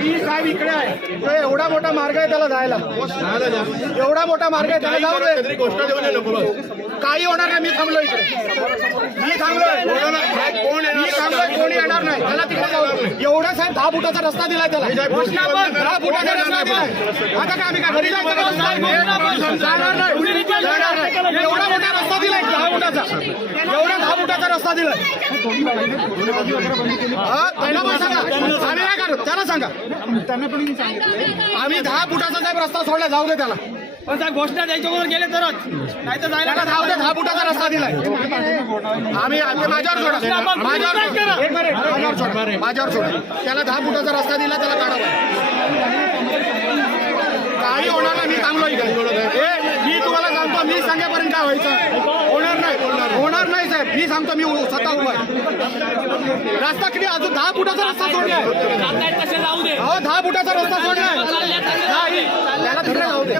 मी साहेब इकडे आहे तो एवढा मोठा मार्ग आहे त्याला जायला. एवढा मोठा मार्ग आहे त्याला जाऊ दे. गोष्ट. काही होणार नाही मी थांबलो इकडे. मी थांबलोय. कोण येणार? मी थांबलोय कोणी येणार नाही. त्याला तिकडे जाऊ. एवढा साहेब दहा फुटाचा रस्ता दिलाय त्याला. दहा फुटाचा रस्ता दिलाय. आता काय आम्ही काय घरी जाणार नाही. एवढा मोठा रस्ता दिलाय दहा फुटाचा. एवढा दहा फुटाचा रस्ता दिलाय हा, त्यांना पण सांगा. आम्ही काय करू त्याला सांगा. आम्ही दहा फुटाचा साहेब रस्ता सोडला जाऊ दे त्याला. पण त्या घोषणा द्यायच्या गेले तरच. नाही तर जायला त्याला जाऊ दे दहा फुटाचा रस्ता दिलाय. आम्ही माझ्यावर सोडा. माझ्यावर सोडा. माझ्यावर सोडा. त्याला दहा फुटाचा रस्ता दिला त्याला काढावा काही होणार नाही मी थांबलो इकडे. मी तुम्हाला सांगतो मी सांगेपर्यंत काय व्हायचं होणार नाही होणार नाही साहेब मी सांगतो मी उ- स्वतः उभा आहे. रस्ता किती अजून दहा फुटाचा रस्ता सोडलाय जातायत अहो दहा फुटाचा रस्ता सोडलाय नाही. त्याला तिकडे जाऊ दे.